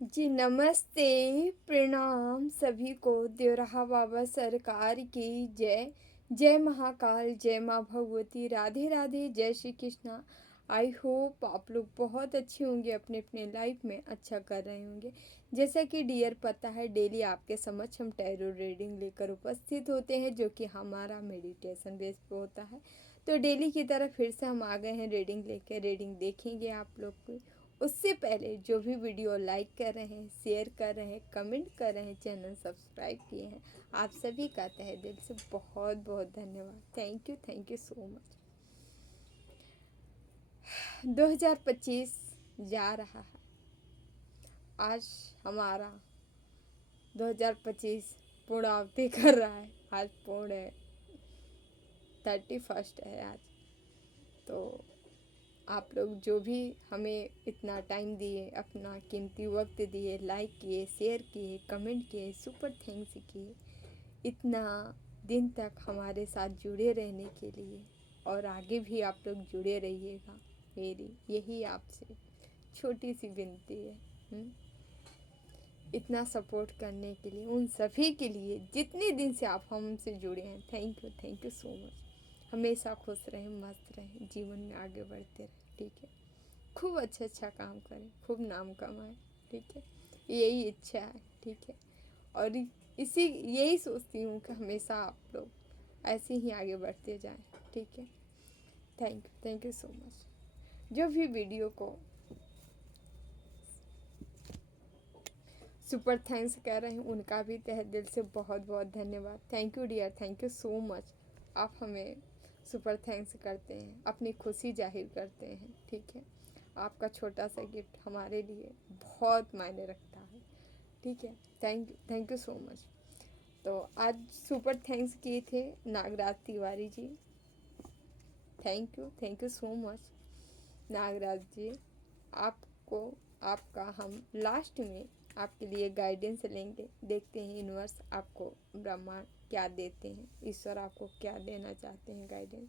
जी नमस्ते, प्रणाम सभी को। देवराहा बाबा सरकार की जय। जय महाकाल, जय माँ भगवती, राधे राधे, जय श्री कृष्णा। आई होप आप लोग बहुत अच्छे होंगे, अपने अपने लाइफ में अच्छा कर रहे होंगे। जैसा कि डियर पता है, डेली आपके समक्ष हम टैरो रीडिंग लेकर उपस्थित होते हैं, जो कि हमारा मेडिटेशन बेस पे होता है। तो डेली की तरह फिर से हम आ गए हैं रीडिंग लेकर। रीडिंग देखेंगे आप लोग को। उससे पहले जो भी वीडियो लाइक कर रहे हैं, शेयर कर रहे हैं, कमेंट कर रहे हैं, चैनल सब्सक्राइब किए हैं, आप सभी का तहे दिल से बहुत बहुत धन्यवाद। Thank you so much. 2025 जा रहा है। आज हमारा 2025 पूर्णावधि कर रहा है। आज पूर्ण है, 31 है आज। तो आप लोग जो भी हमें इतना टाइम दिए, अपना कीमती वक्त दिए, लाइक किए, शेयर किए, कमेंट किए, सुपर थैंक्स किए, इतना दिन तक हमारे साथ जुड़े रहने के लिए, और आगे भी आप लोग जुड़े रहिएगा। मेरी यही आपसे छोटी सी विनती है। इतना सपोर्ट करने के लिए, उन सभी के लिए जितने दिन से आप हमसे जुड़े हैं, थैंक यू सो मच। हमेशा खुश रहें, मस्त रहें, जीवन में आगे बढ़ते रहें, ठीक है। खूब अच्छा काम करें, खूब नाम कमाएं, ठीक है। यही इच्छा है, ठीक है। और इसी यही सोचती हूँ कि हमेशा आप लोग ऐसे ही आगे बढ़ते जाएं, ठीक है। Thank you so much. जो भी वीडियो को सुपर थैंक्स कह रहे हैं, उनका भी तहे दिल से बहुत बहुत धन्यवाद। Thank you dear, thank you so much. आप हमें सुपर थैंक्स करते हैं, अपनी खुशी जाहिर करते हैं, ठीक है। आपका छोटा सा गिफ्ट हमारे लिए बहुत मायने रखता है, ठीक है। Thank you so much. तो आज सुपर थैंक्स किए थे Nagraj Tiwari ji. Thank you so much Nagraj ji. आपको, आपका हम लास्ट में आपके लिए गाइडेंस लेंगे। देखते हैं यूनिवर्स आपको, ब्रह्मांड क्या देते हैं, ईश्वर आपको क्या देना चाहते हैं गाइडेंस।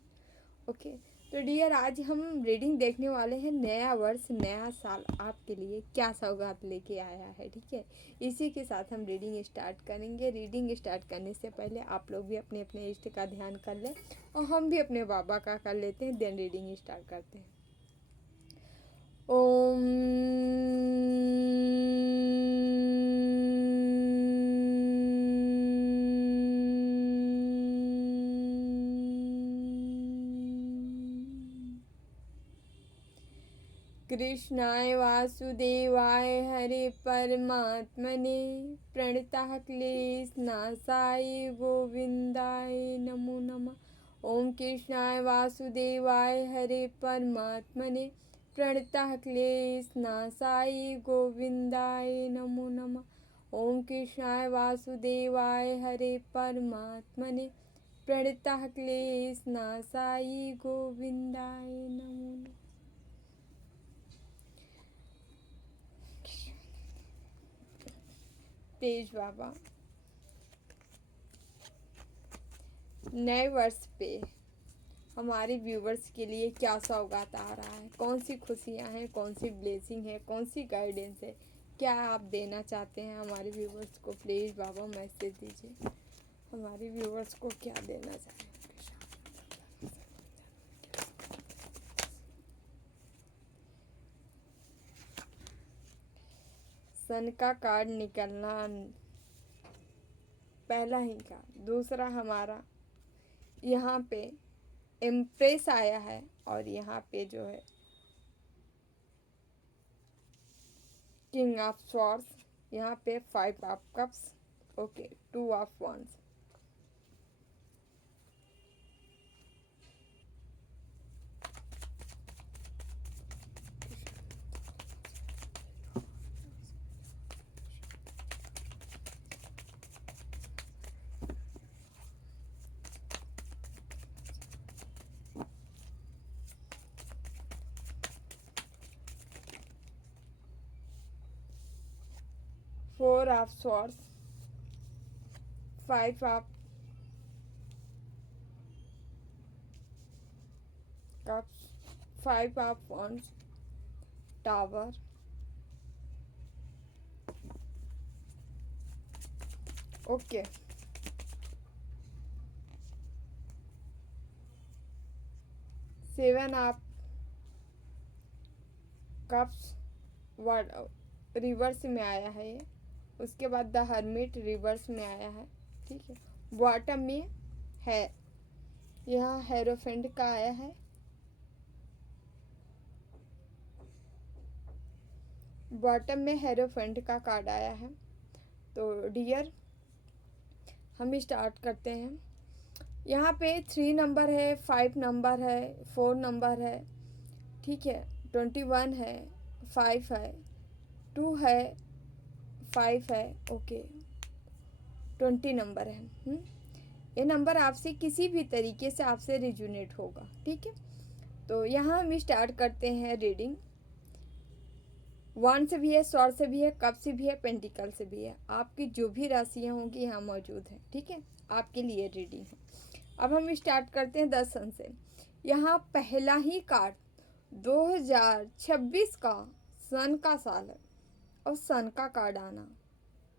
ओके। तो डियर, आज हम रीडिंग देखने वाले हैं, नया वर्ष, नया साल आपके लिए क्या सौगात लेके आया है, ठीक है। इसी के साथ हम रीडिंग स्टार्ट करेंगे। रीडिंग स्टार्ट करने से पहले आप लोग भी अपने अपने इष्ट का ध्यान कर लें, और हम भी अपने बाबा का कर लेते हैं, देन रीडिंग स्टार्ट करते हैं। ओम कृष्णाय वासुदेवाय हरे परमात्मने प्रणतः क्लेशनाशाय गोविंदाय नमो नमः। ओम कृष्णाय वासुदेवाय हरे परमात्मने प्रणतः क्लेशनाशाय गोविंदाय नमो नमः। ओम कृष्णाय वासुदेवाय हरे परमात्मने प्रणतः क्लेशनाशाय गोविंदाय नमो नमः। तेज बाबा, नए वर्ष पे हमारे व्यूवर्स के लिए क्या सौगात आ रहा है, कौन सी खुशियाँ हैं, कौन सी ब्लेसिंग है, कौन सी गाइडेंस है, क्या आप देना चाहते हैं हमारे व्यूवर्स को। प्लीज़ बाबा मैसेज दीजिए, हमारे व्यूवर्स को क्या देना चाहते हैं। सन का कार्ड निकलना, पहला ही कार्ड। दूसरा हमारा यहाँ पे इम्प्रेस आया है, और यहाँ पे जो है किंग ऑफ स्वॉर्ड्स, यहाँ पे 5 of cups, okay, 2 of wands, four of swords, 5 of cups, 5 of wands, tower, okay. 7 of cups word reverse में आया है ये। उसके बाद द हर्मिट रिवर्स में आया है, ठीक है। बॉटम में है, यहाँ हेरोफेंट का आया है। बॉटम में हेरोफेंट का कार्ड आया है। तो डियर हम स्टार्ट करते हैं। यहाँ पे 3 नंबर है, 5 नंबर है, 4 नंबर है, ठीक है, 21 है, 5 है, 2 है, 5 है, ओके, 20 नंबर है। ये नंबर आपसे किसी भी तरीके से आपसे रिजोनेट होगा, ठीक है। तो यहाँ हम स्टार्ट करते हैं रीडिंग। वन से भी है, स्वॉर्ड से भी है, कप से भी है, पेंटिकल से भी है। आपकी जो भी राशियाँ होंगी यहाँ मौजूद है, ठीक है, आपके लिए रीडिंग है। अब हम स्टार्ट करते हैं 10 सन से। यहाँ पहला ही कार्ड 2026 का सन का साल है, और सन का कार्ड आना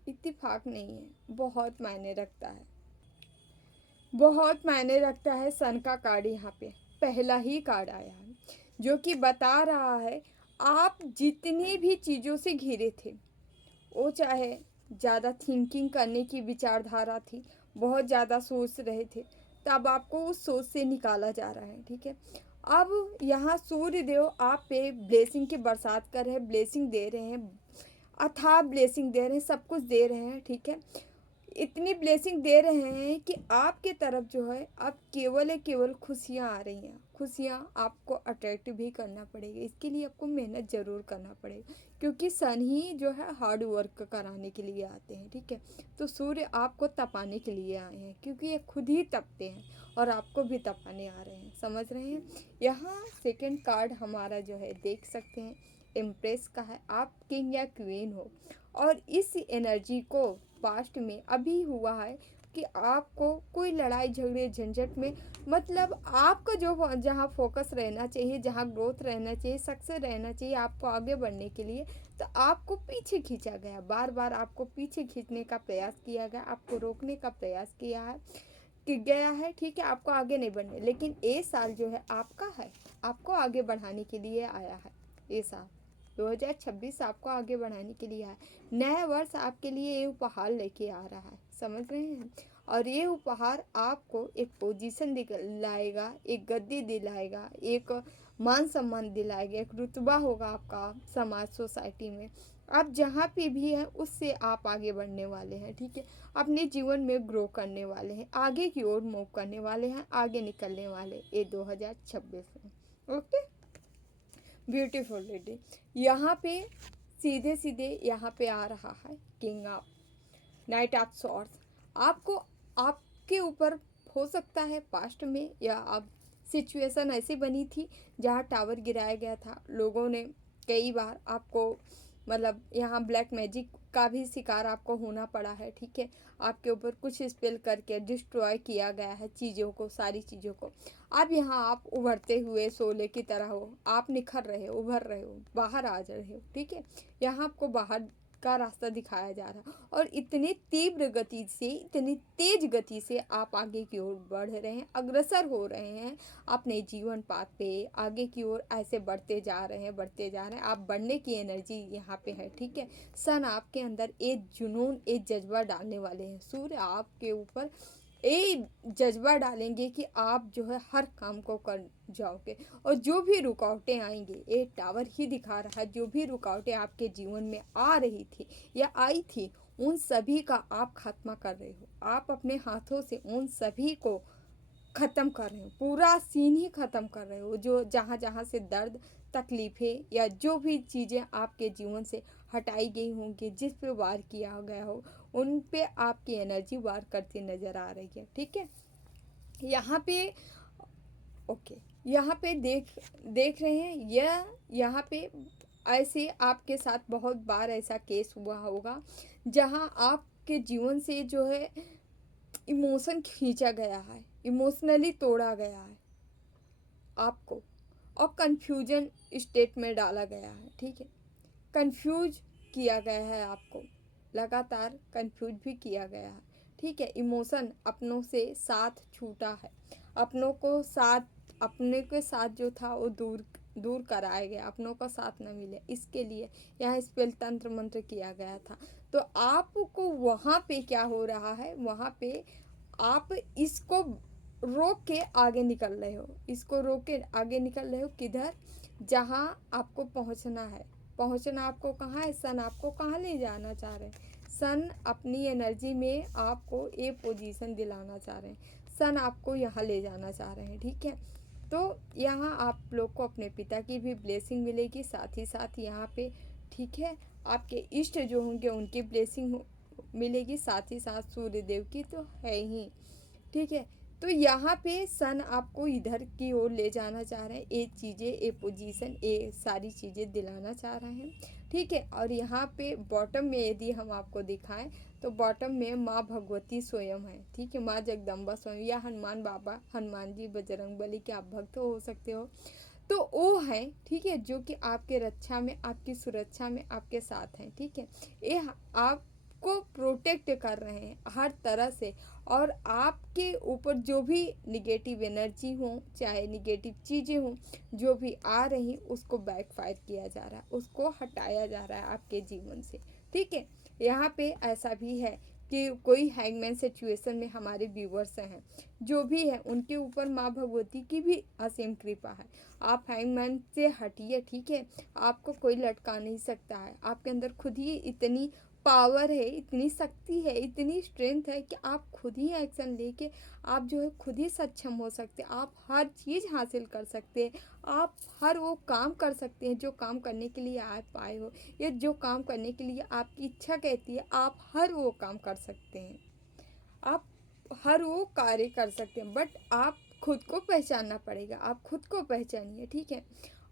इत्तेफाक नहीं है, बहुत मायने रखता है, बहुत मायने रखता है। सन का कार्ड यहाँ पे पहला ही कार्ड आया है, जो कि बता रहा है आप जितनी भी चीज़ों से घिरे थे, वो चाहे ज़्यादा थिंकिंग करने की विचारधारा थी, बहुत ज़्यादा सोच रहे थे, तब आपको उस सोच से निकाला जा रहा है, ठीक है। अब यहाँ सूर्य देव आप पे ब्लेसिंग की बरसात कर रहे हैं, ब्लेसिंग दे रहे हैं, अथाह ब्लेसिंग दे रहे हैं, सब कुछ दे रहे हैं, ठीक है। इतनी ब्लेसिंग दे रहे हैं कि आपके तरफ जो है अब केवल खुशियाँ आ रही हैं। खुशियाँ आपको अट्रैक्ट भी करना पड़ेगा, इसके लिए आपको मेहनत ज़रूर करना पड़ेगा, क्योंकि सन ही जो है हार्ड वर्क कराने के लिए आते हैं, ठीक है। तो सूर्य आपको तपाने के लिए आए हैं, क्योंकि ये खुद ही तपते हैं और आपको भी तपाने आ रहे हैं, समझ रहे हैं। यहाँ सेकंड कार्ड हमारा जो है देख सकते हैं, इम्प्रेस का है। आप किंग या क्वीन हो, और इस एनर्जी को पास्ट में अभी हुआ है कि आपको कोई लड़ाई झगड़े झंझट में, मतलब आपका जो जहाँ फोकस रहना चाहिए, जहाँ ग्रोथ रहना चाहिए, सक्सेस रहना चाहिए आपको आगे बढ़ने के लिए, तो आपको पीछे खींचा गया, बार बार आपको पीछे खींचने का प्रयास किया गया, आपको रोकने का प्रयास किया है कि गया है, ठीक है, आपको आगे नहीं बढ़ने। लेकिन ये साल जो है आपका है, आपको आगे बढ़ाने के लिए आया है। ये साल 2026 आपको आगे बढ़ाने के लिए है। नया वर्ष आपके लिए ये उपहार लेके आ रहा है, समझ रहे हैं। और ये उपहार आपको एक पोजीशन दिलाएगा, एक गद्दी दिलाएगा, एक मान सम्मान दिलाएगा, एक रुतबा होगा आपका समाज सोसाइटी में। आप जहाँ पे भी हैं उससे आप आगे बढ़ने वाले हैं, ठीक है। अपने जीवन में ग्रो करने वाले हैं, आगे की ओर मूव करने वाले हैं, आगे निकलने वाले ये 2026 में, ओके। Beautiful lady. यहाँ पे सीधे सीधे यहाँ पे आ रहा है king of night of swords. आपको आपके ऊपर हो सकता है पास्ट में या अब सिचुएशन ऐसी बनी थी जहाँ टावर गिराया गया था, लोगों ने कई बार आपको, मतलब यहाँ ब्लैक मैजिक का भी शिकार आपको होना पड़ा है, ठीक है। आपके ऊपर कुछ स्पेल करके डिस्ट्रॉय किया गया है चीज़ों को, सारी चीज़ों को। अब यहाँ आप उभरते हुए शोले की तरह हो, आप निखर रहे हो, उभर रहे हो, बाहर आ जा रहे हो, ठीक है। यहाँ आपको बाहर का रास्ता दिखाया जा रहा है, और इतनी तीव्र गति से, इतनी तेज गति से आप आगे की ओर बढ़ रहे हैं, अग्रसर हो रहे हैं अपने जीवन पाथ पे, आगे की ओर ऐसे बढ़ते जा रहे हैं, बढ़ते जा रहे हैं। आप बढ़ने की एनर्जी यहाँ पे है, ठीक है। सन आपके अंदर एक जुनून, एक जज्बा डालने वाले हैं। सूर्य आपके ऊपर ये जज्बा डालेंगे कि आप जो है हर काम को कर जाओगे, और जो भी रुकावटें आएंगी, ये टावर ही दिखा रहा है, जो भी रुकावटें आपके जीवन में आ रही थी या आई थी, उन सभी का आप खात्मा कर रहे हो। आप अपने हाथों से उन सभी को ख़त्म कर रहे हो, पूरा सीन ही ख़त्म कर रहे हो। जो जहाँ जहाँ से दर्द, तकलीफ़ें या जो भी चीज़ें आपके जीवन से हटाई गई होंगी, जिस पे वार किया गया हो, उन पे आपकी एनर्जी वार करती नज़र आ रही है, ठीक है। यहाँ पे ओके, यहाँ पे देख रहे हैं, यह यहाँ पे ऐसे आपके साथ बहुत बार ऐसा केस हुआ होगा जहाँ आपके जीवन से जो है इमोशन खींचा गया है, इमोशनली तोड़ा गया है आपको, और कंफ्यूजन स्टेट में डाला गया है, ठीक है। कंफ्यूज किया गया है आपको, लगातार कंफ्यूज भी किया गया है, ठीक है। इमोशन अपनों से साथ छूटा है, अपनों को साथ, अपने के साथ जो था वो दूर दूर कराया गया, अपनों का साथ न मिले, इसके लिए यहाँ स्पेल तंत्र मंत्र किया गया था। तो आपको वहाँ पे क्या हो रहा है, वहाँ पे आप इसको रोक के आगे निकल रहे हो, इसको रोक के आगे निकल रहे हो किधर, जहाँ आपको पहुँचना है। पहुँचना आपको कहाँ है, सन आपको कहाँ ले जाना चाह रहे हैं। सन अपनी एनर्जी में आपको ये पोजीशन दिलाना चाह रहे हैं, सन आपको यहाँ ले जाना चाह रहे हैं, ठीक है। तो यहाँ आप लोग को अपने पिता की भी ब्लेसिंग मिलेगी, साथ ही साथ यहाँ पे, ठीक है, आपके इष्ट जो होंगे उनकी ब्लेसिंग मिलेगी, साथ ही साथ सूर्य देव की तो है ही, ठीक है। तो यहाँ पे सन आपको इधर की ओर ले जाना चाह रहे हैं, ये चीज़ें, ये पोजीशन, ये सारी चीज़ें दिलाना चाह रहे हैं, ठीक है। और यहाँ पे बॉटम में यदि हम आपको दिखाएं तो बॉटम में माँ भगवती स्वयं है, ठीक है, माँ जगदम्बा स्वयं, या हनुमान बाबा, हनुमान जी, बजरंग बली के आप भक्त हो सकते हो, तो वो है, ठीक है, जो कि आपके रक्षा में, आपकी सुरक्षा में आपके साथ हैं, ठीक है। ये आपको प्रोटेक्ट कर रहे हैं हर तरह से, और आपके ऊपर जो भी निगेटिव एनर्जी हो, चाहे निगेटिव चीज़ें हों, जो भी आ रही उसको बैकफायर किया जा रहा है, उसको हटाया जा रहा है आपके जीवन से, ठीक है। यहाँ पे ऐसा भी है कि कोई हैंगमैन सिचुएशन में हमारे व्यूवर्स हैं, जो भी है उनके ऊपर माँ भगवती की भी असीम कृपा है। आप हैंगमैन से हटिए, ठीक है, आपको कोई लटका नहीं सकता है, आपके अंदर खुद ही इतनी पावर है, इतनी शक्ति है, इतनी स्ट्रेंथ है कि आप खुद ही एक्शन लेके आप जो है खुद ही सक्षम हो सकते हैं, आप हर चीज़ हासिल कर सकते हैं, आप हर वो काम कर सकते हैं जो काम करने के लिए आप आए हो, या जो काम करने के लिए आपकी इच्छा कहती है, आप हर वो काम कर सकते हैं, आप हर वो कार्य कर सकते हैं, बट आप खुद को पहचानना पड़ेगा, आप खुद को पहचानिए, ठीक है।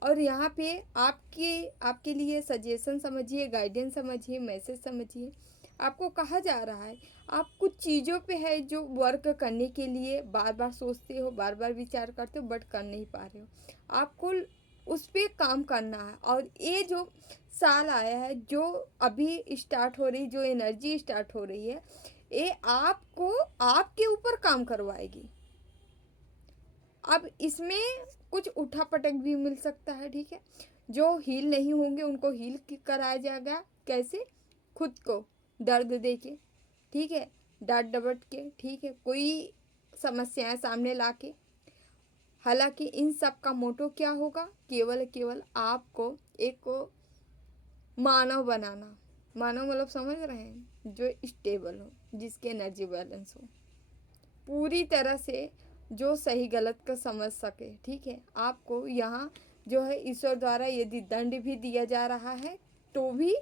और यहाँ पे आपके लिए सजेशन समझिए, गाइडेंस समझिए, मैसेज समझिए, आपको कहा जा रहा है, आप कुछ चीज़ों पे है जो वर्क करने के लिए बार बार सोचते हो, बार बार विचार करते हो, बट कर नहीं पा रहे हो, आपको उस पर काम करना है। और ये जो साल आया है, जो अभी स्टार्ट हो रही, जो एनर्जी स्टार्ट हो रही है, ये आपको आपके ऊपर काम करवाएगी। अब इसमें कुछ उठापटक भी मिल सकता है, ठीक है, जो हील नहीं होंगे उनको हील कराया जाएगा, कैसे, खुद को दर्द दे के, ठीक है, डांट डपट के, ठीक है, कोई समस्याएं सामने ला के। हालांकि इन सब का मोटो क्या होगा, केवल केवल आपको एक मानव बनाना, मानव मतलब समझ रहे हैं, जो स्टेबल हो, जिसके एनर्जी बैलेंस हो पूरी तरह से, जो सही गलत का समझ सके, ठीक है। आपको यहाँ जो है ईश्वर द्वारा यदि दंड भी दिया जा रहा है तो भी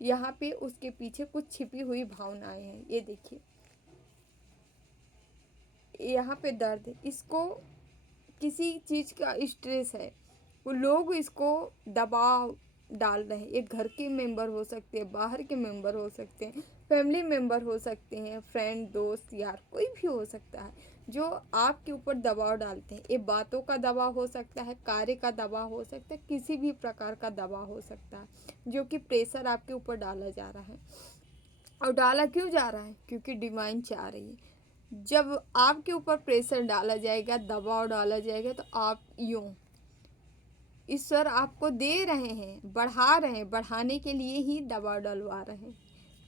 यहाँ पे उसके पीछे कुछ छिपी हुई भावनाएं हैं, ये देखिए, यहाँ पे दर्द है, इसको किसी चीज़ का स्ट्रेस है, वो लोग इसको दबाव डाल रहे हैं, ये घर के मेंबर हो सकते हैं, बाहर के मेंबर हो सकते हैं, फैमिली मेंबर हो सकते हैं, फ्रेंड, दोस्त, यार, कोई भी हो सकता है, जो आपके ऊपर दबाव डालते हैं। ये बातों का दबाव हो सकता है, कार्य का दबाव हो सकता है, किसी भी प्रकार का दबाव हो सकता है, जो कि प्रेशर आपके ऊपर डाला जा रहा है। और डाला क्यों जा रहा है, क्योंकि डिवाइन चाह रही है, जब आपके ऊपर प्रेशर डाला जाएगा, दबाव डाला जाएगा, तो आप यूँ, ईश्वर आपको दे रहे हैं, बढ़ा रहे हैं, बढ़ाने के लिए ही दबाव डलवा रहे हैं,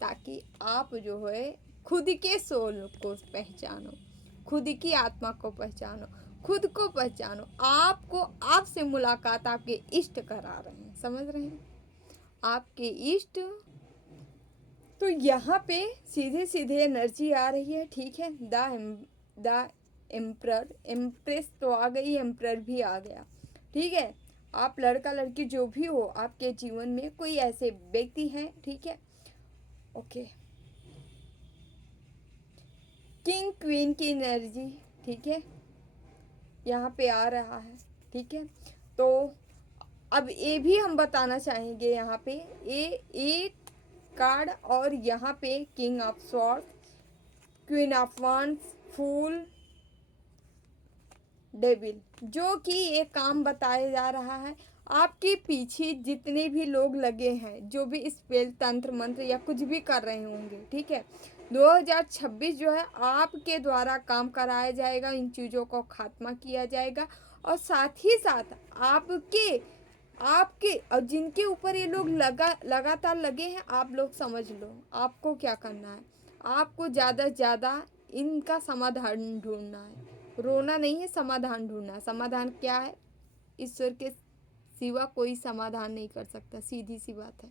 ताकि आप जो है खुद के सोल को पहचानो, खुद की आत्मा को पहचानो, खुद को पहचानो, आपको आपसे मुलाकात आपके इष्ट करा रहे हैं, समझ रहे हैं, आपके इष्ट। तो यहाँ पे सीधे सीधे एनर्जी आ रही है, ठीक है, द एम्प्रर, एम्प्रेस तो आ गई, एम्प्रर भी आ गया, ठीक है। आप लड़का लड़की जो भी हो, आपके जीवन में कोई ऐसे व्यक्ति हैं, ठीक है, ओके, किंग क्वीन की एनर्जी, ठीक है, यहाँ पे आ रहा है, ठीक है। तो अब ये भी हम बताना चाहेंगे, यहाँ पे ये एक कार्ड, और यहाँ पे king of swords, queen of wands, fool, devil, जो कि ये काम बताया जा रहा है, आपके पीछे जितने भी लोग लगे हैं, जो भी स्पेल तंत्र मंत्र या कुछ भी कर रहे होंगे, ठीक है, 2026 जो है आपके द्वारा काम कराया जाएगा, इन चीज़ों को खात्मा किया जाएगा। और साथ ही साथ आपके आपके और जिनके ऊपर ये लोग लगातार लगे हैं, आप लोग समझ लो आपको क्या करना है। आपको ज़्यादा से ज़्यादा इनका समाधान ढूंढना है, रोना नहीं है, समाधान ढूंढना है। समाधान क्या है? ईश्वर के सिवा कोई समाधान नहीं कर सकता, सीधी सी बात है।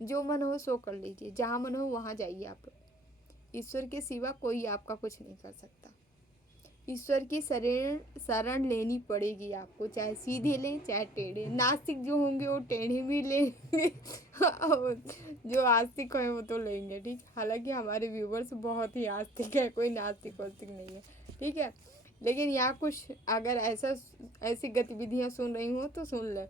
जो मन हो सो कर लीजिए, जहाँ मन हो वहाँ जाइए आप। ईश्वर के सिवा कोई आपका कुछ नहीं कर सकता। ईश्वर की शरण लेनी पड़ेगी आपको, चाहे सीधे लें चाहे टेढ़े। नास्तिक जो होंगे वो टेढ़े भी लेंगे और जो आस्तिक हैं वो तो लेंगे, ठीक। हालांकि हमारे व्यूवर्स बहुत ही आस्तिक है, कोई नास्तिक वास्तिक नहीं है, ठीक है। लेकिन यहाँ कुछ अगर ऐसी गतिविधियाँ सुन रही हो तो सुन ले।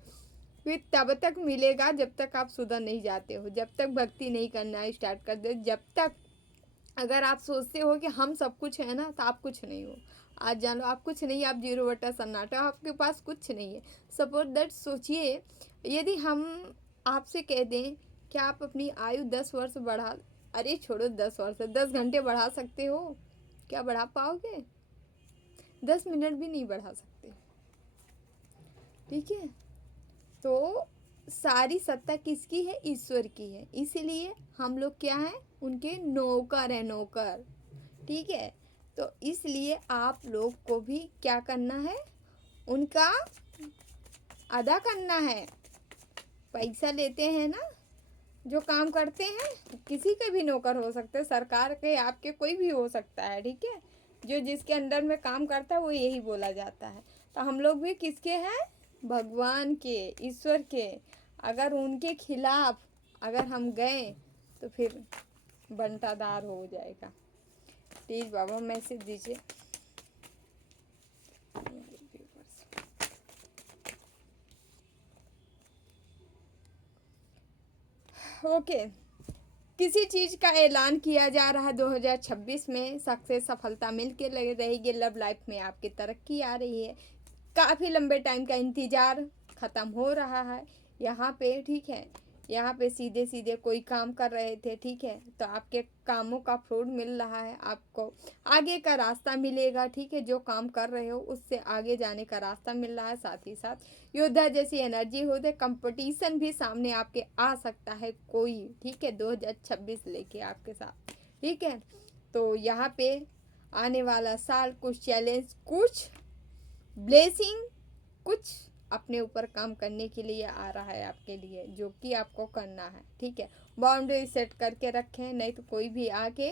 फिर तब तक मिलेगा जब तक आप सुधर नहीं जाते हो, जब तक भक्ति नहीं करना स्टार्ट कर दे, जब तक अगर आप सोचते हो कि हम सब कुछ है ना, तो आप कुछ नहीं हो। आज जान लो आप कुछ नहीं, आप 0/सन्नाटा, आपके पास कुछ नहीं है। सपोज दैट, सोचिए यदि हम आपसे कह दें कि आप अपनी आयु 10 वर्ष बढ़ा, अरे छोड़ो 10 वर्ष, 10 घंटे बढ़ा सकते हो, क्या बढ़ा पाओगे? 10 मिनट भी नहीं बढ़ा सकते, ठीक है। तो सारी सत्ता किसकी है? ईश्वर की है। इसीलिए हम लोग क्या हैं? उनके नौकर हैं, नौकर, ठीक है। तो इसलिए आप लोग को भी क्या करना है? उनका अदा करना है। पैसा लेते हैं ना, जो काम करते हैं, किसी के भी नौकर हो सकते हैं, सरकार के, आपके, कोई भी हो सकता है, ठीक है। जो जिसके अंडर में काम करता है वो यही बोला जाता है। तो हम लोग भी किसके हैं? भगवान के, ईश्वर के। अगर उनके खिलाफ अगर हम गए तो फिर बंटाधार हो जाएगा। प्लीज बाबा मैसेज दीजिए। ओके, किसी चीज़ का ऐलान किया जा रहा है 2026 में, सक्सेस, सफलता मिल के लगे रहेगी। लव लाइफ में आपकी तरक्की आ रही है। काफ़ी लंबे टाइम का इंतज़ार ख़त्म हो रहा है यहाँ पे, ठीक है। यहाँ पे सीधे सीधे कोई काम कर रहे थे, ठीक है, तो आपके कामों का फ्रूट मिल रहा है, आपको आगे का रास्ता मिलेगा, ठीक है। जो काम कर रहे हो उससे आगे जाने का रास्ता मिल रहा है। साथ ही साथ योद्धा जैसी एनर्जी होते, कंपटीशन भी सामने आपके आ सकता है कोई, ठीक है, 2026 लेके आपके साथ, ठीक है। तो यहाँ पे आने वाला साल कुछ चैलेंज, कुछ ब्लेसिंग, कुछ अपने ऊपर काम करने के लिए आ रहा है आपके लिए, जो कि आपको करना है, ठीक है। बाउंड्री सेट करके रखें, नहीं तो कोई भी आके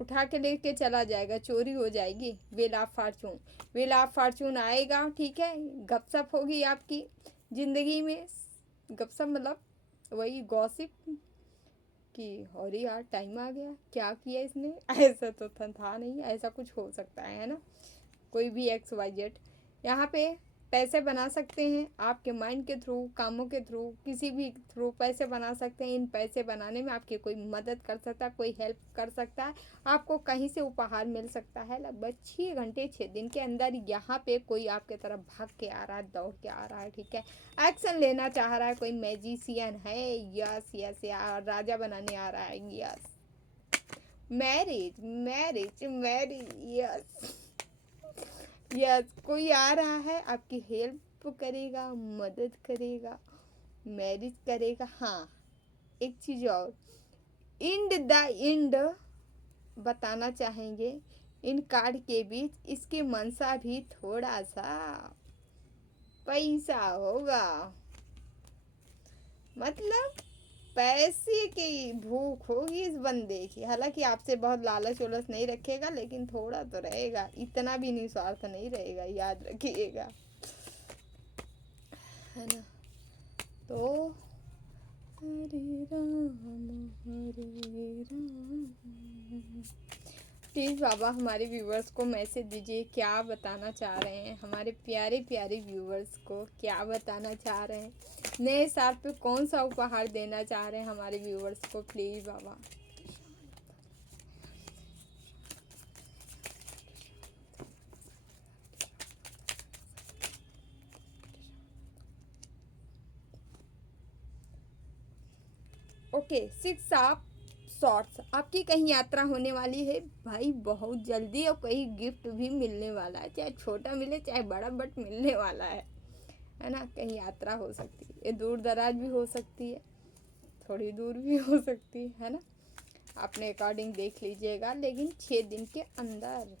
उठा के लेके चला जाएगा, चोरी हो जाएगी। Wheel of Fortune, wheel of Fortune आएगा, ठीक है। गपशप होगी आपकी ज़िंदगी में। गपशप मतलब वही गॉसिप कि और यार टाइम आ गया, क्या किया इसने, ऐसा तो था नहीं, ऐसा कुछ हो सकता है ना। कोई भी XYZ यहाँ पे पैसे बना सकते हैं आपके माइंड के थ्रू, कामों के थ्रू, किसी भी थ्रू पैसे बना सकते हैं। इन पैसे बनाने में आपकी कोई मदद कर सकता है, कोई हेल्प कर सकता है, आपको कहीं से उपहार मिल सकता है। लगभग 6 घंटे 6 दिन के अंदर यहाँ पे कोई आपके तरफ भाग के आ रहा है, दौड़ के आ रहा है, ठीक है। एक्शन लेना चाह रहा है, कोई मैजिशियन है, यस यस, या राजा बनाने आ रहा है, yes. Marriage marriage marriage, yes yes, कोई आ रहा है आपकी हेल्प करेगा, मदद करेगा, मैरिज करेगा। हाँ, एक चीज़ और, इंड द इंड बताना चाहेंगे इन कार्ड के बीच, इसकी मनसा भी थोड़ा सा पैसा होगा, मतलब पैसे की भूख होगी इस बंदे की। हालांकि आपसे बहुत लालच वलच नहीं रखेगा, लेकिन थोड़ा तो रहेगा, इतना भी निस्वार्थ नहीं रहेगा, याद रखिएगा, है ना। तो हरे राम हरे राम। प्लीज़ बाबा हमारे व्यूवर्स को मैसेज दीजिए, क्या बताना चाह रहे हैं, हमारे प्यारे प्यारे व्यूवर्स को क्या बताना चाह रहे हैं, नए साल पे कौन सा उपहार देना चाह रहे हैं हमारे व्यूवर्स को, please Baba. Okay, 6 of shorts, आपकी कहीं यात्रा होने वाली है भाई बहुत जल्दी, और कहीं गिफ्ट भी मिलने वाला है, चाहे छोटा मिले चाहे बड़ा, बट मिलने वाला है ना। कहीं यात्रा हो सकती है, ये दूर दराज भी हो सकती है, थोड़ी दूर भी हो सकती है ना। अपने अकॉर्डिंग देख लीजिएगा, लेकिन 6 दिन के अंदर।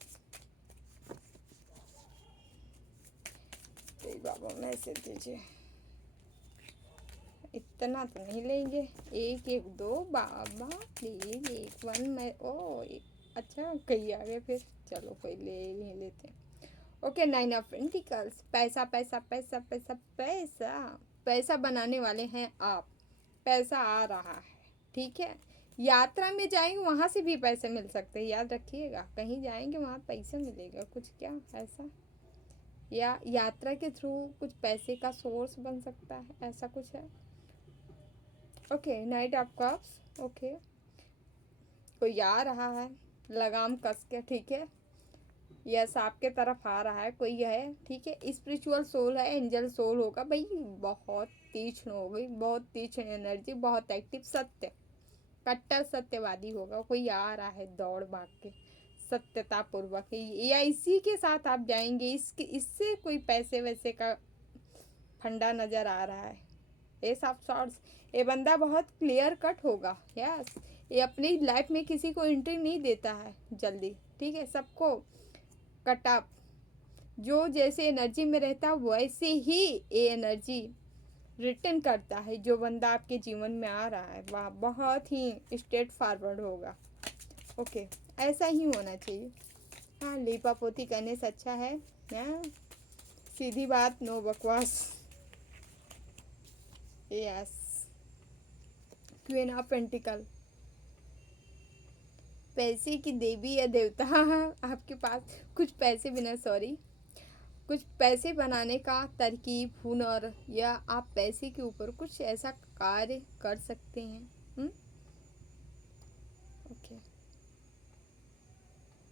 तो बाबा मैसेज दीजिए, इतना तो नहीं लेंगे, एक एक दो बाबा प्लीज, एक वन मैं अच्छा कहीं आ गए फिर, चलो कोई ले ही लेते हैं। ओके, 9 ऑफ पेंटिकल्स, पैसा पैसा पैसा पैसा पैसा, पैसा बनाने वाले हैं आप, पैसा आ रहा है, ठीक है। यात्रा में जाएंगे वहाँ से भी पैसे मिल सकते हैं, याद रखिएगा, कहीं जाएंगे वहाँ पैसा मिलेगा कुछ, क्या ऐसा, या यात्रा के थ्रू कुछ पैसे का सोर्स बन सकता है, ऐसा कुछ है। Okay, night of cups, okay, कोई आ रहा है लगाम कस के, ठीक है, यस आपके तरफ आ रहा है कोई है, ठीक है। स्पिरिचुअल सोल है, एंजल सोल होगा भाई, बहुत तीक्ष्ण हो गई, बहुत तीक्ष्ण एनर्जी, बहुत एक्टिव, सत्य, कट्टर सत्यवादी होगा, कोई आ रहा है दौड़ भाग के, सत्यता पूर्वक, या इसी के साथ आप जाएंगे, इससे कोई पैसे वैसे का फंडा नजर आ रहा है। एस ऑफ सॉर्ड्स, ये बंदा बहुत क्लियर कट होगा, यस, ये अपनी लाइफ में किसी को एंट्री नहीं देता है जल्दी, ठीक है, सबको कट अप, जो जैसे एनर्जी में रहता है वैसे ही ये एनर्जी रिटर्न करता है। जो बंदा आपके जीवन में आ रहा है वह बहुत ही स्ट्रेट फॉरवर्ड होगा, ओके, ऐसा ही होना चाहिए। हाँ, लीपा पोती करने से अच्छा है ना, सीधी बात, नो बकवास, यस। क्वीन ऑफ पेंटिकल, पैसे की देवी या देवता आपके पास, कुछ पैसे बिना, सॉरी, कुछ पैसे बनाने का तरकीब, हुनर, या आप पैसे के ऊपर कुछ ऐसा कार्य कर सकते हैं। ओके,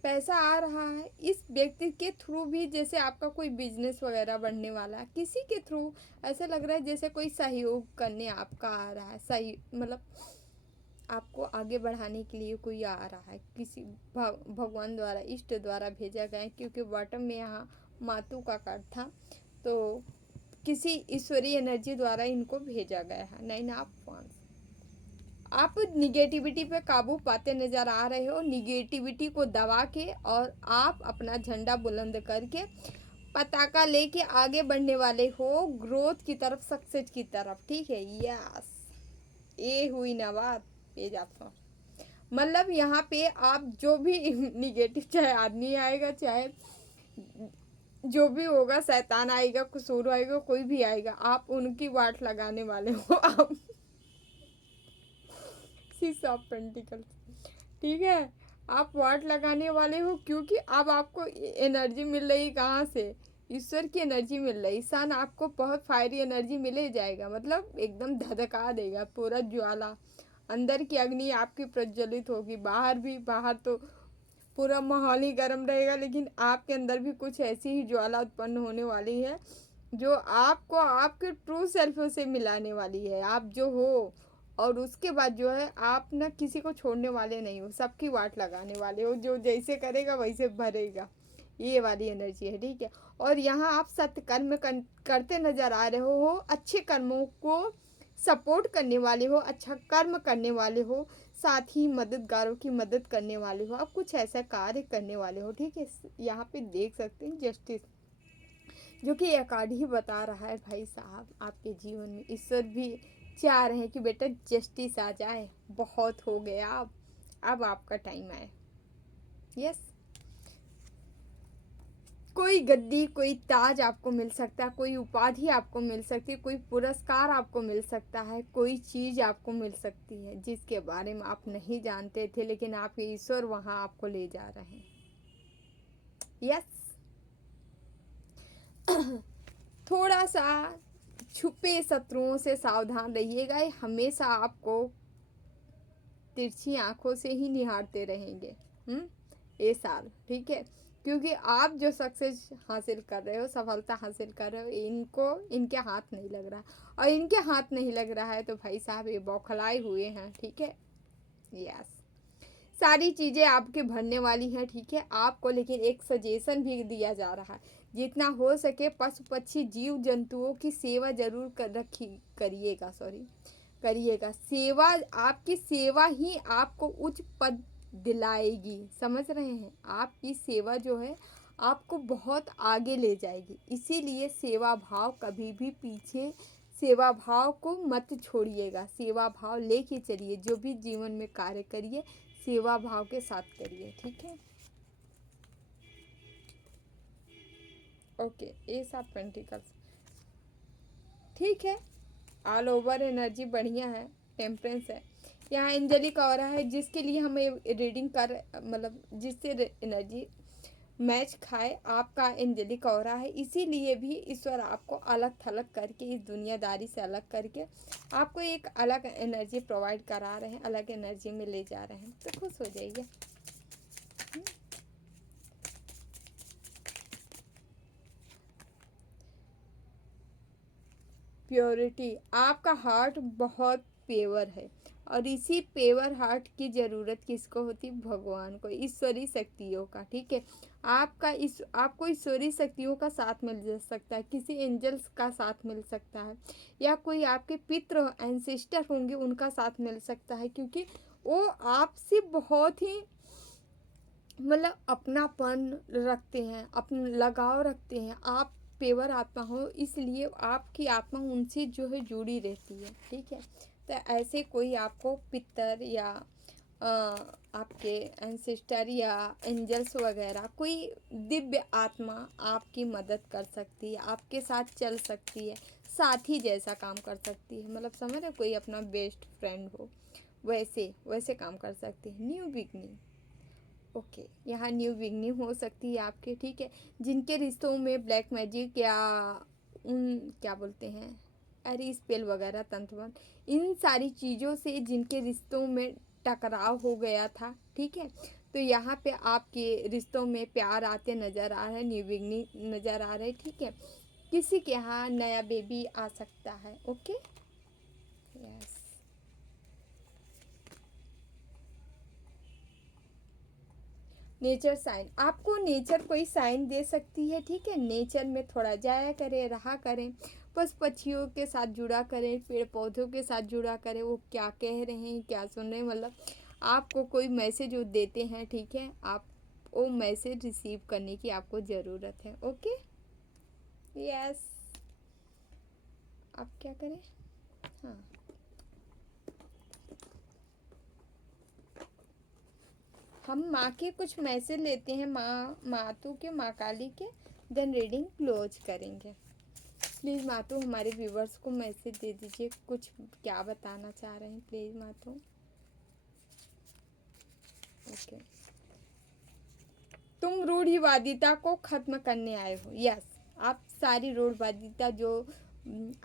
पैसा आ रहा है इस व्यक्ति के थ्रू भी, जैसे आपका कोई बिजनेस वगैरह बढ़ने वाला है, किसी के थ्रू ऐसा लग रहा है जैसे कोई सहयोग करने आपका आ रहा है, सही मतलब आपको आगे बढ़ाने के लिए कोई आ रहा है, किसी भगवान द्वारा, इष्ट द्वारा भेजा गया है, क्योंकि बॉटम में यहाँ मातु का कार्ड था, तो किसी ईश्वरीय एनर्जी द्वारा इनको भेजा गया है। 9 ऑफ वांड्स, आप निगेटिविटी पे काबू पाते नजर आ रहे हो, निगेटिविटी को दबा के, और आप अपना झंडा बुलंद करके पताका लेके आगे बढ़ने वाले हो, ग्रोथ की तरफ, सक्सेस की तरफ, ठीक है, यस, ये हुई ना बात, पेज आप, मतलब यहाँ पे आप जो भी निगेटिव, चाहे आदमी आएगा, चाहे जो भी होगा, शैतान आएगा, कसूर आएगा, कोई भी आएगा, आप उनकी वाट लगाने वाले हो आप। 6 ऑफ पेंटिकल्स, ठीक है, आप वाट लगाने वाले हो, क्योंकि अब आपको एनर्जी मिल रही कहाँ से, ईश्वर की एनर्जी मिल रही, सन आपको बहुत फायरी एनर्जी मिले जाएगा, मतलब एकदम धधका देगा, पूरा ज्वाला, अंदर की अग्नि आपकी प्रज्वलित होगी, बाहर भी, बाहर तो पूरा माहौल ही गर्म रहेगा, लेकिन आपके अंदर भी कुछ ऐसी ही ज्वाला उत्पन्न होने वाली है, जो आपको आपके ट्रू सेल्फ से मिलाने वाली है, आप जो हो, और उसके बाद जो है आप ना किसी को छोड़ने वाले नहीं हो, सबकी वाट लगाने वाले हो, जो जैसे करेगा वैसे भरेगा, ये वाली एनर्जी है, ठीक है। और यहाँ आप सत्कर्म करते नजर आ रहे हो, अच्छे कर्मों को सपोर्ट करने वाले हो, अच्छा कर्म करने वाले हो, साथ ही मददगारों की मदद करने वाले हो, आप कुछ ऐसा कार्य करने वाले हो, ठीक है। यहाँ पे देख सकते हैं जस्टिस, जो कि यह कार्ड ही बता रहा है भाई साहब, आपके जीवन में ईश्वर भी चाह रहे हैं कि बेटा जस्टिस आ जाए, बहुत हो गया, अब आपका टाइम आए, यस। कोई गद्दी, कोई ताज आपको मिल सकता है, कोई उपाधि आपको मिल सकती है, कोई पुरस्कार आपको मिल सकता है, कोई चीज़ आपको मिल सकती है जिसके बारे में आप नहीं जानते थे, लेकिन आपके ईश्वर वहाँ आपको ले जा रहे हैं, यस। थोड़ा सा छुपे शत्रुओं से सावधान रहिएगा, हमेशा आपको तिरछी आंखों से ही निहारते रहेंगे ये साल, ठीक है। क्योंकि आप जो सक्सेस हासिल कर रहे हो, सफलता हासिल कर रहे हो, इनको इनके हाथ नहीं लग रहा, और इनके हाथ नहीं लग रहा है तो भाई साहब ये बौखलाए हुए हैं, ठीक है। यस, सारी चीज़ें आपके भरने वाली हैं, ठीक है। आपको लेकिन एक सजेशन भी दिया जा रहा है, जितना हो सके पशु पक्षी जीव जंतुओं की सेवा जरूर कर रखी करिएगा, सॉरी करिएगा। सेवा, आपकी सेवा ही आपको उच्च पद दिलाएगी, समझ रहे हैं। आपकी सेवा जो है आपको बहुत आगे ले जाएगी, इसीलिए सेवा भाव कभी भी पीछे, सेवा भाव को मत छोड़िएगा, सेवा भाव लेके चलिए, जो भी जीवन में कार्य करिए सेवा भाव के साथ करिए, ठीक है। ओके, ये सब पेंटिकल्स ठीक है। ऑल ओवर एनर्जी बढ़िया है, टेम्परेंस है। यहाँ एंजलिक ऑरा है, जिसके लिए हमें रीडिंग कर, मतलब जिससे एनर्जी मैच खाए, आपका एंजलिक ऑरा है। इसीलिए भी ईश्वर आपको अलग थलग करके, इस दुनियादारी से अलग करके आपको एक अलग एनर्जी प्रोवाइड करा रहे हैं, अलग एनर्जी में ले जा रहे हैं, तो खुश हो जाइए। प्योरिटी, आपका हार्ट बहुत पेवर है, और इसी पेवर हार्ट की ज़रूरत किसको होती, भगवान को, ईश्वरी शक्तियों का, ठीक है। आपको ईश्वरी शक्तियों का साथ मिल सकता है, किसी एंजल्स का साथ मिल सकता है, या कोई आपके पितृ एंसेस्टर होंगे उनका साथ मिल सकता है, क्योंकि वो आपसे बहुत ही मतलब अपनापन रखते हैं, अपन लगाव रखते हैं। आप पेवर आत्मा हो, इसलिए आपकी आत्मा उनसे जो है जुड़ी रहती है, ठीक है। तो ऐसे कोई आपको पितर या आपके एंसेस्टर या एंजल्स वगैरह कोई दिव्य आत्मा आपकी मदद कर सकती है, आपके साथ चल सकती है, साथी जैसा काम कर सकती है, मतलब समझ रहे, कोई अपना बेस्ट फ्रेंड हो, वैसे वैसे काम कर सकती है। न्यू बिगनिंग, ओके, यहाँ न्यू बिगनिंग हो सकती है आपके, ठीक है। जिनके रिश्तों में ब्लैक मैजिक या उन क्या बोलते हैं, अरे स्पेल वगैरह, तंत्र मंत्र, इन सारी चीज़ों से जिनके रिश्तों में टकराव हो गया था, ठीक है, तो यहाँ पे आपके रिश्तों में प्यार आते नज़र आ रहा है, न्यू बिगनिंग नज़र आ रहा है, ठीक है। किसी के यहाँ नया बेबी आ सकता है, ओके। यस, नेचर साइन, आपको नेचर कोई साइन दे सकती है, ठीक है। नेचर में थोड़ा जाया करें, रहा करें, पशु पक्षियों के साथ जुड़ा करें, पेड़ पौधों के साथ जुड़ा करें, वो क्या कह रहे हैं, क्या सुन रहे हैं, मतलब आपको कोई मैसेज वो देते हैं, ठीक है, आप वो मैसेज रिसीव करने की आपको ज़रूरत है, ओके। यस, आप क्या करें, हाँ, हम माँ के कुछ मैसेज लेते हैं, मातू के, माँ काली के, देन रीडिंग क्लोज करेंगे। प्लीज़ मातू हमारे व्यूवर्स को मैसेज दे दीजिए, कुछ क्या बताना चाह रहे हैं, प्लीज़ मातू। ओके, तुम रूढ़िवादिता को ख़त्म करने आए हो, यस। आप सारी रूढ़िवादिता जो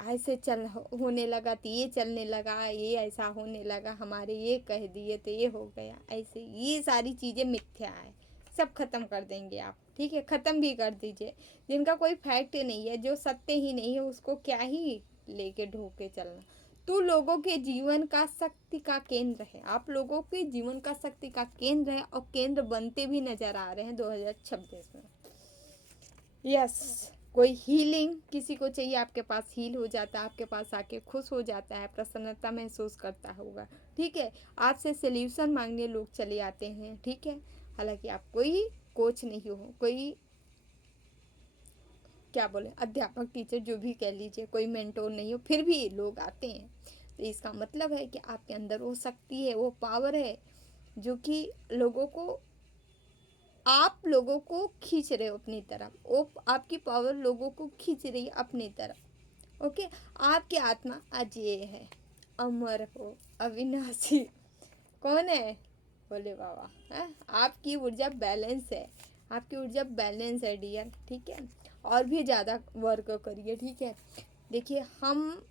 ऐसे चल होने लगा तो ये चलने लगा, ये ऐसा होने लगा, हमारे ये कह दिए तो ये हो गया, ऐसे ये सारी चीज़ें मिथ्या है, सब ख़त्म कर देंगे आप, ठीक है। ख़त्म भी कर दीजिए, जिनका कोई फैक्ट नहीं है, जो सत्य ही नहीं है, उसको क्या ही लेके ढोके के चलना। तो लोगों के जीवन का शक्ति का केंद्र है, आप लोगों के जीवन का शक्ति का केंद्र है, और केंद्र बनते भी नज़र आ रहे हैं 2026 में। यस, कोई हीलिंग किसी को चाहिए, आपके पास हील हो जाता है, आपके पास आके खुश हो जाता है, प्रसन्नता महसूस करता होगा, ठीक है। आपसे सोल्यूशन मांगने लोग चले आते हैं, ठीक है। हालांकि आप कोई कोच नहीं हो, कोई क्या बोले, अध्यापक, टीचर, जो भी कह लीजिए, कोई मेंटोर नहीं हो, फिर भी लोग आते हैं, तो इसका मतलब है कि आपके अंदर वो शक्ति है, वो पावर है, जो कि लोगों को, आप लोगों को खींच रहे हो अपनी तरफ, वो आपकी पावर लोगों को खींच रही है अपनी तरफ, ओके। आपकी आत्मा अजय है, अमर हो, अविनाशी, कौन है, भोले बाबा है। आपकी ऊर्जा बैलेंस है, आपकी ऊर्जा बैलेंस है डियर, ठीक है। और भी ज़्यादा वर्क करिए, ठीक है। देखिए, हम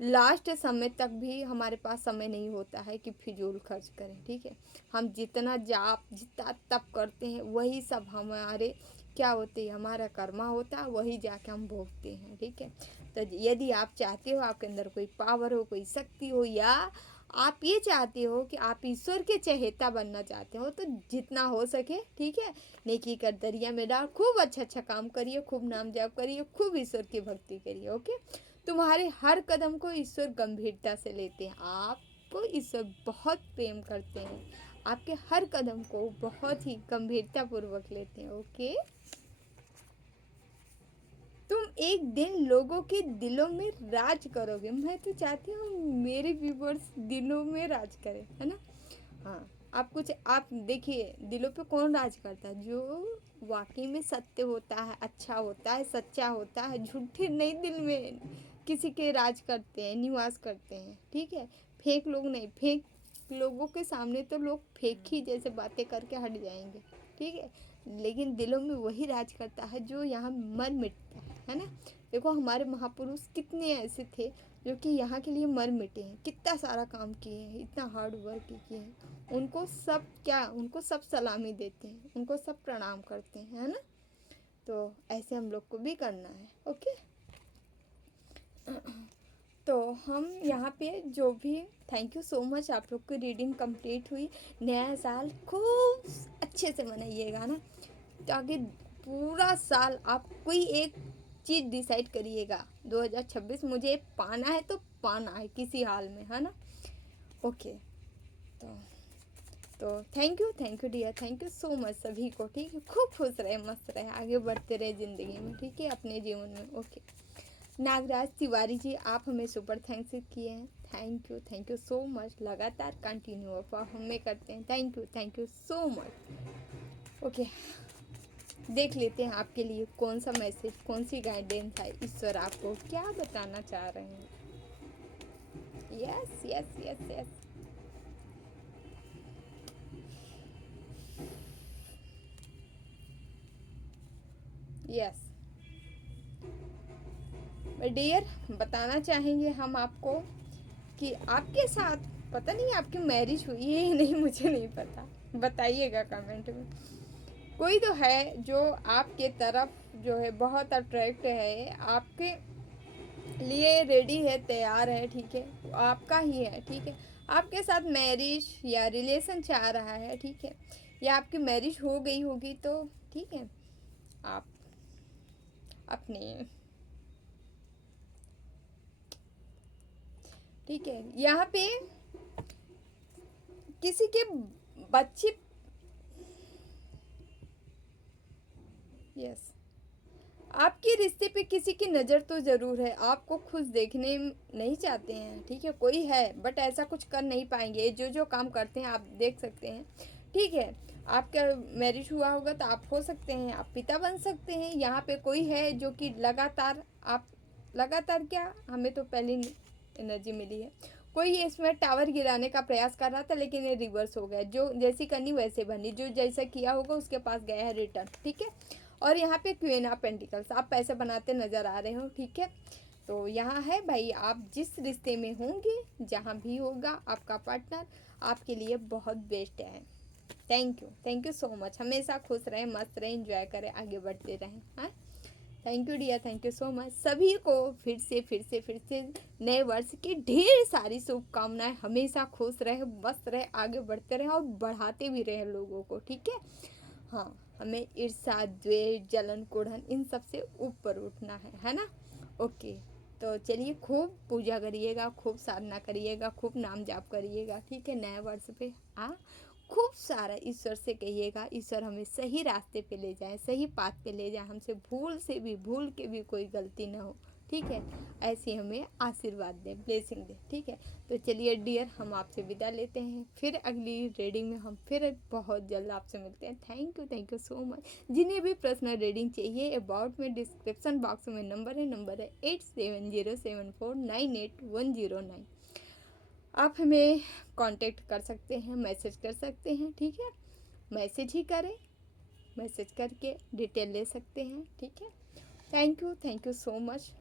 लास्ट समय तक भी हमारे पास समय नहीं होता है कि फिजूल खर्च करें, ठीक है। हम जितना जाप जितना तप करते हैं वही सब हमारे क्या होते हैं, हमारा कर्मा होता है, वही जाके हम भोगते हैं, ठीक है। तो यदि आप चाहते हो आपके अंदर कोई पावर हो, कोई शक्ति हो, या आप ये चाहते हो कि आप ईश्वर के चहेता बनना चाहते हो, तो जितना हो सके, ठीक है, नेकी कर दरिया में डाल, खूब अच्छा अच्छा काम करिए, खूब नाम जाप करिए, खूब ईश्वर की भक्ति करिए, ओके। तुम्हारे हर कदम को ईश्वर गंभीरता से लेते हैं, आपको ईश्वर बहुत प्रेम करते हैं, आपके हर कदम को बहुत ही गंभीरता पूर्वक लेते हैं, ओके। तुम एक दिन लोगों के दिलों में राज करोगे। मैं तो चाहती हूँ मेरे व्यूवर्स दिलों में राज करें, है ना। हाँ, आप देखिए, दिलों पे कौन राज करता है, जो वाकई में सत्य होता है, अच्छा होता है, सच्चा होता है, झूठे नहीं दिल में किसी के राज करते हैं, निवास करते हैं, ठीक है। फेक लोग नहीं, फेक लोगों के सामने तो लोग फेक ही जैसे बातें करके हट जाएंगे, ठीक है। लेकिन दिलों में वही राज करता है जो यहाँ मर मिटता है ना। देखो हमारे महापुरुष कितने ऐसे थे जो कि यहाँ के लिए मर मिटे हैं, कितना सारा काम किए हैं, इतना हार्ड वर्क किए हैं, उनको सब सलामी देते हैं, उनको सब प्रणाम करते हैं, है ना। तो ऐसे हम लोग को भी करना है, ओके। तो हम यहाँ पे जो भी, थैंक यू सो मच, आप लोग की रीडिंग कंप्लीट हुई। नया साल खूब अच्छे से मनाइएगा ना, ताकि पूरा साल आप कोई एक चीज़ डिसाइड करिएगा, 2026 मुझे पाना है तो पाना है किसी हाल में, है ना, ओके। तो thank you dear, thank you so much सभी को, ठीक है। खूब खुश रहे, मस्त रहे, आगे बढ़ते रहे ज़िंदगी में, ठीक है, अपने जीवन में, ओके। नागराज तिवारी जी, आप हमें सुपर थैंक्स किए हैं, थैंक यू सो मच। लगातार कंटिन्यू आप हमें करते हैं, thank you so much, okay. देख लेते हैं आपके लिए कौन सा मैसेज, कौन सी गाइडेंस है, ईश्वर आपको क्या बताना चाह रहे हैं। Yes yes yes yes, yes dear, बताना चाहेंगे हम आपको कि आपके साथ, पता नहीं आपकी मैरिज हुई है या नहीं, मुझे नहीं पता, बताइएगा कमेंट में। कोई तो है जो आपके तरफ जो है बहुत अट्रैक्ट है, आपके लिए रेडी है, तैयार है, ठीक है, आपका ही है, ठीक है। आपके साथ मैरिज या रिलेशन चाह रहा है, ठीक है, या आपकी मैरिज हो गई होगी, तो ठीक है, आप अपने, ठीक है, यहाँ पे किसी के बच्चे, यस, आपके रिश्ते पे किसी की नज़र तो ज़रूर है, आपको खुश देखने नहीं चाहते हैं, ठीक है, कोई है बट ऐसा कुछ कर नहीं पाएंगे, जो जो काम करते हैं आप देख सकते हैं, ठीक है। आपका मैरिज हुआ होगा तो आप हो सकते हैं, आप पिता बन सकते हैं। यहाँ पे कोई है जो कि लगातार, आप लगातार क्या, हमें तो पहली एनर्जी मिली है, कोई इसमें टावर गिराने का प्रयास कर रहा था, लेकिन ये रिवर्स हो गया, जो जैसी करनी वैसे बनी, जो जैसा किया होगा उसके पास गया है रिटर्न, ठीक है। और यहाँ पे क्वीन ऑफ पेंटिकल्स, आप पैसे बनाते नज़र आ रहे हो, ठीक है। तो यहाँ है भाई, आप जिस रिश्ते में होंगे, जहाँ भी होगा आपका पार्टनर, आपके लिए बहुत बेस्ट है। थैंक यू सो मच, हमेशा खुश रहें, मस्त रहें, इंजॉय करें, आगे बढ़ते रहें, हाँ। Thank you dear, thank you so much सभी को, फिर से नए वर्ष की ढेर सारी शुभकामनाएं, हमेशा खुश रहे, मस्त रहे, आगे बढ़ते रहें और बढ़ाते भी रहें लोगों को, ठीक है। हाँ, हमें ईर्ष्या, द्वेष, जलन, कुढ़न, इन सब से ऊपर उठना है ना, ओके। तो चलिए, खूब पूजा करिएगा, खूब साधना करिएगा, खूब नाम जाप करिएगा, ठीक है, नए वर्ष पे खूब सारा ईश्वर से कहिएगा, ईश्वर हमें सही रास्ते पे ले जाए, सही पाथ पे ले जाए, हमसे भूल के भी कोई गलती ना हो, ठीक है। ऐसे हमें आशीर्वाद दे, ब्लेसिंग दे, ठीक है। तो चलिए डियर, हम आपसे विदा लेते हैं, फिर अगली रीडिंग में हम फिर बहुत जल्द आपसे मिलते हैं। Thank you so much. जिन्हें भी पर्सनल रीडिंग चाहिए, अबाउट में डिस्क्रिप्शन बॉक्स में नंबर है 8707498109। आप हमें कांटेक्ट कर सकते हैं, मैसेज कर सकते हैं, ठीक है, मैसेज ही करें, मैसेज करके डिटेल ले सकते हैं, ठीक है। थैंक यू सो मच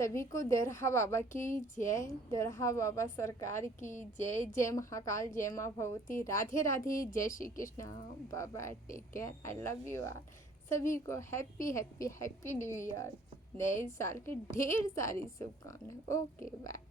सभी को देवरहा बाबा की जय, देवरहा बाबा सरकार की जय। जय महाकाल, जय माँ भगवती, राधे राधे, जय श्री कृष्णा। बाबा take care, I love you all. सभी को happy happy happy new year, नए साल की ढेर सारी शुभकामनाएं। Okay bye.